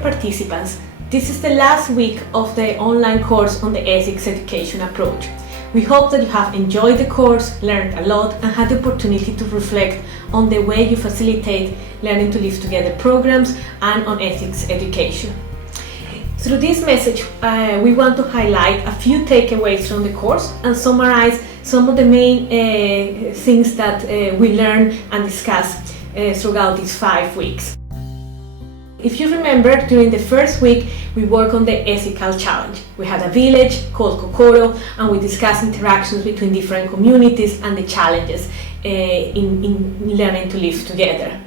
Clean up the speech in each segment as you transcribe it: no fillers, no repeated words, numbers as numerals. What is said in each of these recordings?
participants, this is the last week of the online course on the ethics education approach. We hope that you have enjoyed the course, learned a lot, and had the opportunity to reflect on the way you facilitate learning to live together programs and on ethics education. Through this message, we want to highlight a few takeaways from the course and summarize some of the main things that we learned and discussed throughout these 5 weeks. If you remember, during the first week, we worked on the ethical challenge. We had a village called Kokoro, and we discussed interactions between different communities and the challenges in learning to live together.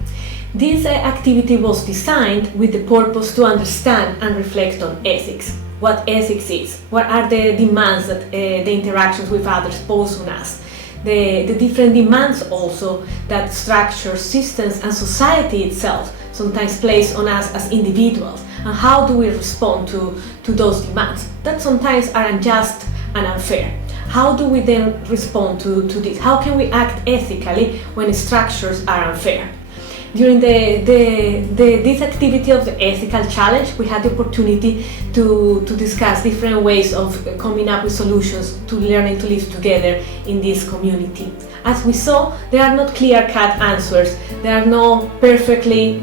This activity was designed with the purpose to understand and reflect on ethics. What ethics is, what are the demands that the interactions with others pose on us, the different demands also that structure systems and society itself sometimes place on us as individuals, and how do we respond to those demands that sometimes are unjust and unfair. How do we then respond to this? How can we act ethically when structures are unfair? During this activity of the ethical challenge, we had the opportunity to discuss different ways of coming up with solutions to learning to live together in this community. As we saw, there are not clear-cut answers. There are no perfectly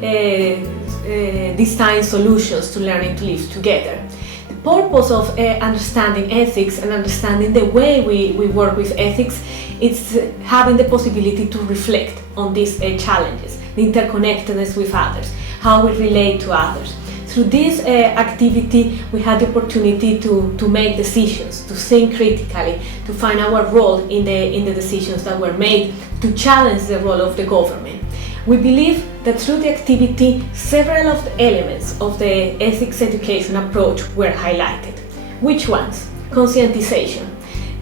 designed solutions to learning to live together. The purpose of understanding ethics and understanding the way we work with ethics is having the possibility to reflect on these challenges, the interconnectedness with others, how we relate to others. Through this activity, we had the opportunity to make decisions, to think critically, to find our role in the decisions that were made, to challenge the role of the government. We believe that through the activity, several of the elements of the ethics education approach were highlighted. Which ones? Conscientization,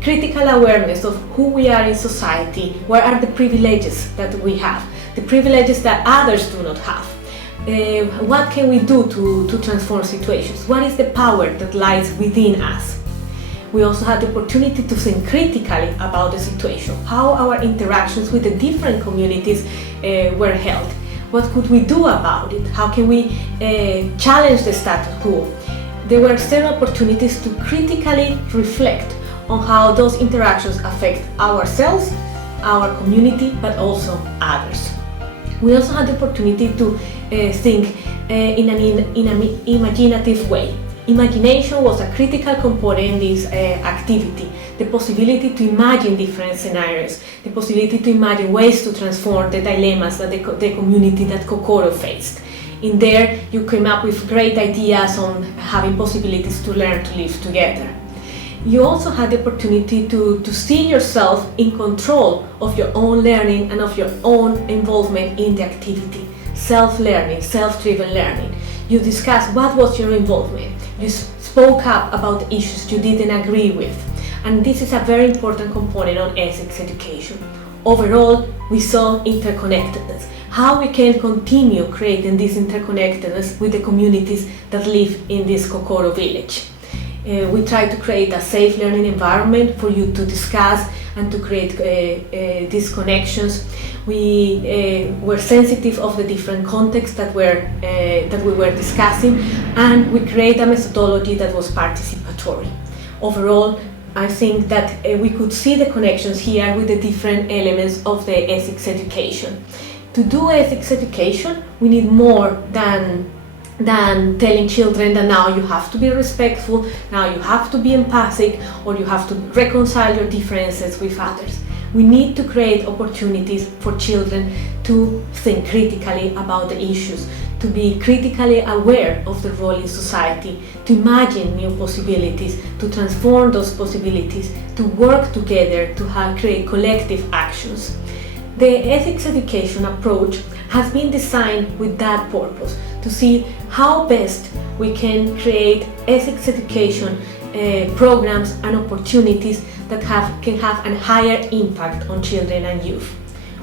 critical awareness of who we are in society, what are the privileges that we have, the privileges that others do not have. What can we do to transform situations? What is the power that lies within us? We also had the opportunity to think critically about the situation, how our interactions with the different communities were held. What could we do about it? How can we challenge the status quo? There were several opportunities to critically reflect on how those interactions affect ourselves, our community, but also others. We also had the opportunity to think in an imaginative way. Imagination was a critical component in this activity. The possibility to imagine different scenarios, the possibility to imagine ways to transform the dilemmas that the community that Kokoro faced. In there, you came up with great ideas on having possibilities to learn to live together. You also had the opportunity to see yourself in control of your own learning and of your own involvement in the activity. Self-learning, self-driven learning. You discussed what was your involvement. You spoke up about the issues you didn't agree with. And this is a very important component on ethics education. Overall, we saw interconnectedness. How we can continue creating this interconnectedness with the communities that live in this Kokoro village. We try to create a safe learning environment for you to discuss and to create these connections. We were sensitive of the different contexts that we were discussing, and we create a methodology that was participatory. Overall, I think that we could see the connections here with the different elements of the ethics education. To do ethics education, we need more than telling children that now you have to be respectful, now you have to be empathic, or you have to reconcile your differences with others. We need to create opportunities for children to think critically about the issues, to be critically aware of the role in society, to imagine new possibilities, to transform those possibilities, to work together to create collective actions. The ethics education approach has been designed with that purpose, to see how best we can create ethics education programs and opportunities that can have a higher impact on children and youth.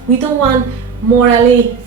We don't want morally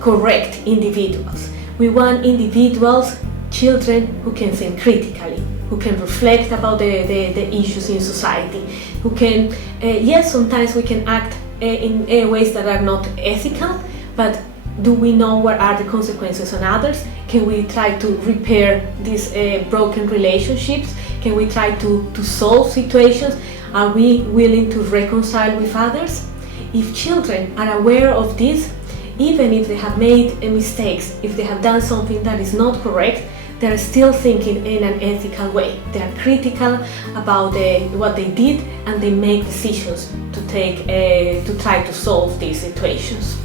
correct individuals. We want individuals, children who can think critically, who can reflect about the issues in society, who can, yes, sometimes we can act in ways that are not ethical, but do we know what are the consequences on others? Can we try to repair these broken relationships? Can we try to solve situations? Are we willing to reconcile with others? If children are aware of this, even if they have made mistakes, if they have done something that is not correct, they are still thinking in an ethical way. They are critical about what they did, and they make decisions to try to solve these situations.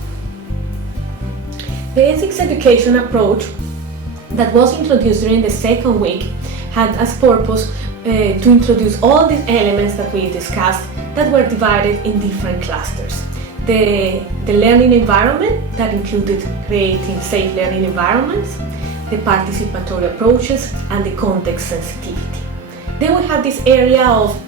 The ethics education approach that was introduced during the second week had as purpose to introduce all these elements that we discussed that were divided in different clusters. The learning environment, that included creating safe learning environments, the participatory approaches, and the context sensitivity. Then we have this area of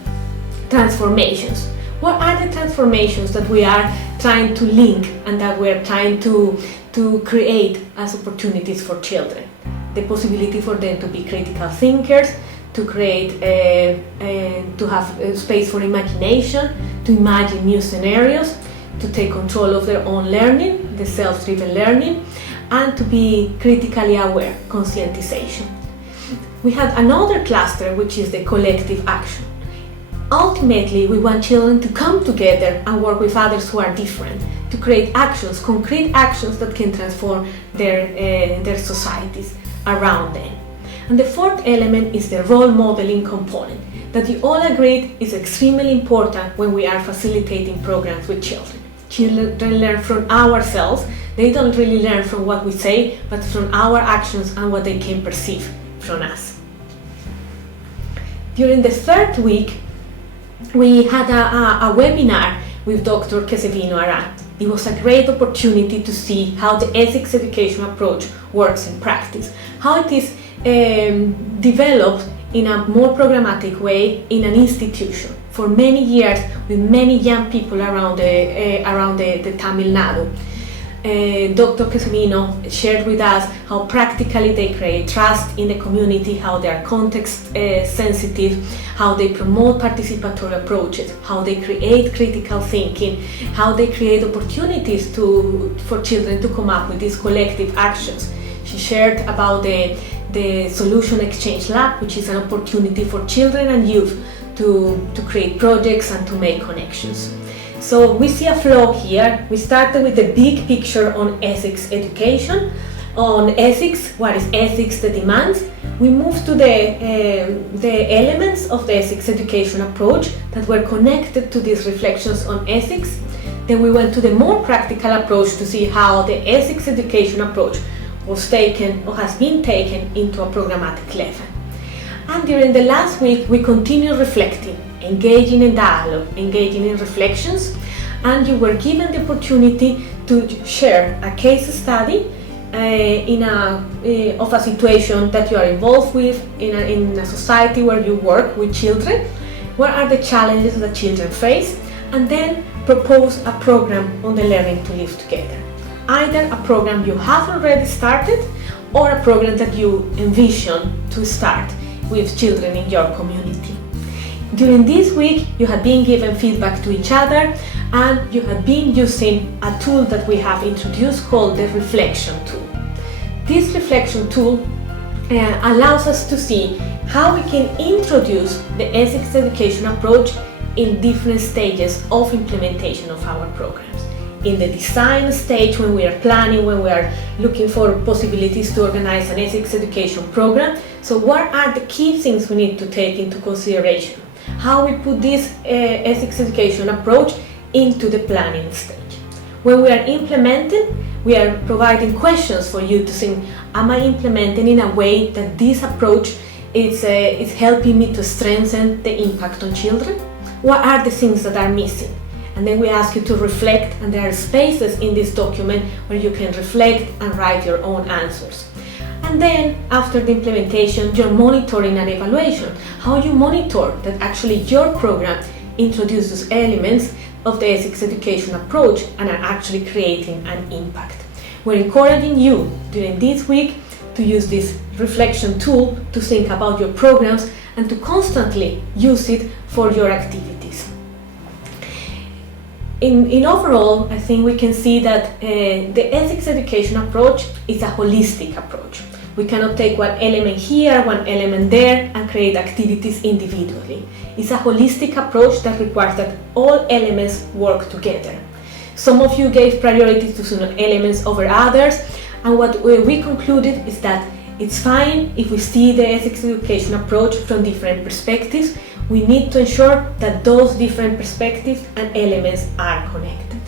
transformations. What are the transformations that we are trying to link and that we are trying to create as opportunities for children? The possibility for them to be critical thinkers, to create to have space for imagination, to imagine new scenarios, to take control of their own learning, the self-driven learning, and to be critically aware, conscientization. We have another cluster, which is the collective action. Ultimately, we want children to come together and work with others who are different, to create actions, concrete actions that can transform their societies around them. And the fourth element is the role modeling component, that we all agreed is extremely important when we are facilitating programs with children. Children learn from ourselves. They don't really learn from what we say, but from our actions and what they can perceive from us. During the third week, we had a webinar with Dr. Quezevino Aran. It was a great opportunity to see how the ethics education approach works in practice, how it is developed in a more programmatic way in an institution for many years with many young people around the Tamil Nadu. Dr. Quezevino shared with us how practically they create trust in the community, how they are context sensitive, how they promote participatory approaches, how they create critical thinking, how they create opportunities for children to come up with these collective actions. She shared about the Solution Exchange Lab, which is an opportunity for children and youth to create projects and to make connections. So we see a flow here. We started with the big picture on ethics education, on ethics, what is ethics, the demands. We moved to the elements of the ethics education approach that were connected to these reflections on ethics. Then we went to the more practical approach to see how the ethics education approach was taken or has been taken into a programmatic level. And during the last week, we continued reflecting, engaging in dialogue, engaging in reflections, and you were given the opportunity to share a case study of a situation that you are involved with in a society where you work with children. What are the challenges that children face? And then propose a program on the learning to live together. Either a program you have already started or a program that you envision to start with children in your community. During this week, you have been given feedback to each other, and you have been using a tool that we have introduced called the reflection tool. This reflection tool allows us to see how we can introduce the ethics education approach in different stages of implementation of our programs. In the design stage, when we are planning, when we are looking for possibilities to organize an ethics education program, so what are the key things we need to take into consideration? How we put this ethics education approach into the planning stage. When we are implementing, we are providing questions for you to think, am I implementing in a way that this approach is helping me to strengthen the impact on children? What are the things that are missing? And then we ask you to reflect, and there are spaces in this document where you can reflect and write your own answers. And then after the implementation, you're monitoring and evaluation. How you monitor that actually your program introduces elements of the ethics education approach and are actually creating an impact. We're encouraging you during this week to use this reflection tool to think about your programs and to constantly use it for your activities. In overall, I think we can see that the ethics education approach is a holistic approach. We cannot take one element here, one element there, and create activities individually. It's a holistic approach that requires that all elements work together. Some of you gave priority to some elements over others, and what we concluded is that it's fine if we see the ethics education approach from different perspectives. We need to ensure that those different perspectives and elements are connected.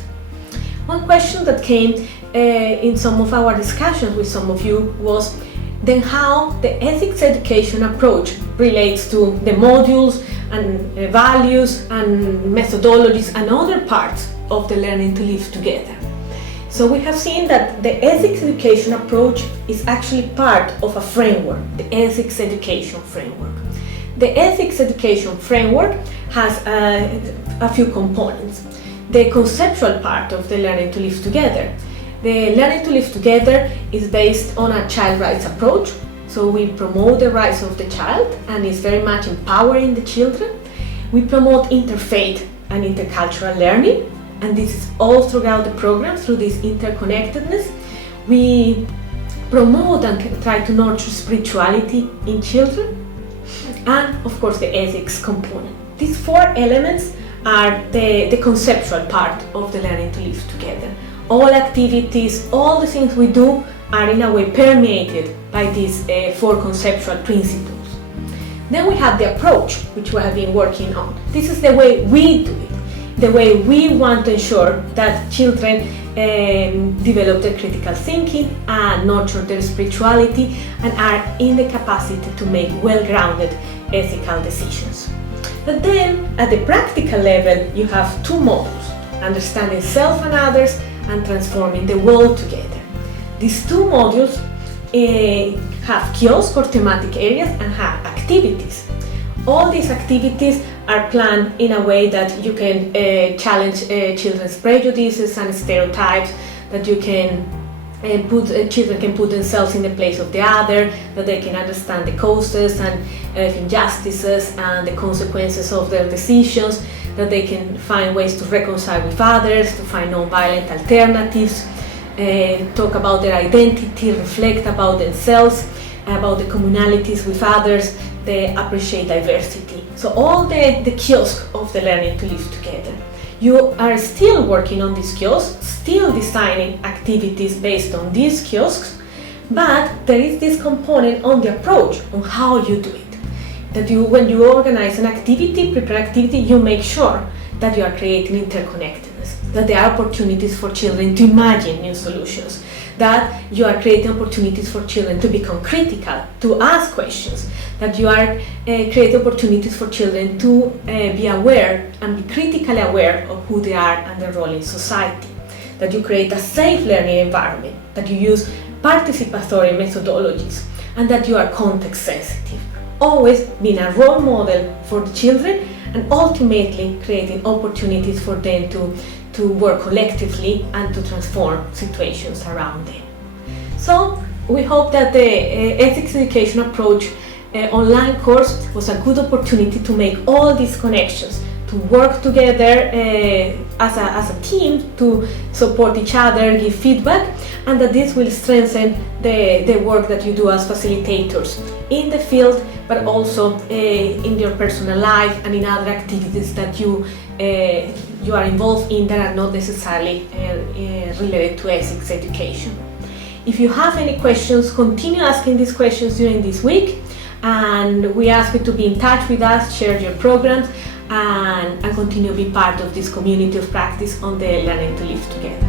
One question that came in some of our discussions with some of you was then how the ethics education approach relates to the modules and values and methodologies and other parts of the learning to live together. So we have seen that the ethics education approach is actually part of a framework, the ethics education framework. The ethics education framework has a few components. The conceptual part of the learning to live together. The learning to live together is based on a child rights approach. So we promote the rights of the child and is very much empowering the children. We promote interfaith and intercultural learning, and this is all throughout the program through this interconnectedness. We promote and try to nurture spirituality in children, and of course the ethics component. These four elements are the conceptual part of the learning to live together. All activities, all the things we do are in a way permeated by these four conceptual principles. Then we have the approach, which we have been working on. This is the way we do it, the way we want to ensure that children develop their critical thinking and nurture their spirituality and are in the capacity to make well-grounded ethical decisions. But then, at the practical level, you have two modules, understanding self and others and transforming the world together. These two modules have kiosks or thematic areas and have activities. All these activities are planned in a way that you can challenge children's prejudices and stereotypes, that you can children can put themselves in the place of the other, that they can understand the causes and injustices and the consequences of their decisions, that they can find ways to reconcile with others, to find non-violent alternatives, talk about their identity, reflect about themselves, about the communalities with others, they appreciate diversity. So all the kiosks of the learning to live together. You are still working on these kiosks, still designing activities based on these kiosks, but there is this component on the approach, on how you do it. That when you organize an activity, prepare activity, you make sure that you are creating interconnectedness, that there are opportunities for children to imagine new solutions, that you are creating opportunities for children to become critical, to ask questions, that you are creating opportunities for children to be aware and be critically aware of who they are and their role in society, that you create a safe learning environment, that you use participatory methodologies, and that you are context sensitive. Always being a role model for the children and ultimately creating opportunities for them to work collectively and to transform situations around them. So we hope that the ethics education approach online course was a good opportunity to make all these connections, to work together as a team, to support each other, give feedback, and that this will strengthen the work that you do as facilitators in the field, but also in your personal life and in other activities that you are involved in that are not necessarily related to ethics education. If you have any questions, continue asking these questions during this week, and we ask you to be in touch with us, share your programs, and continue to be part of this community of practice on the learning to live together.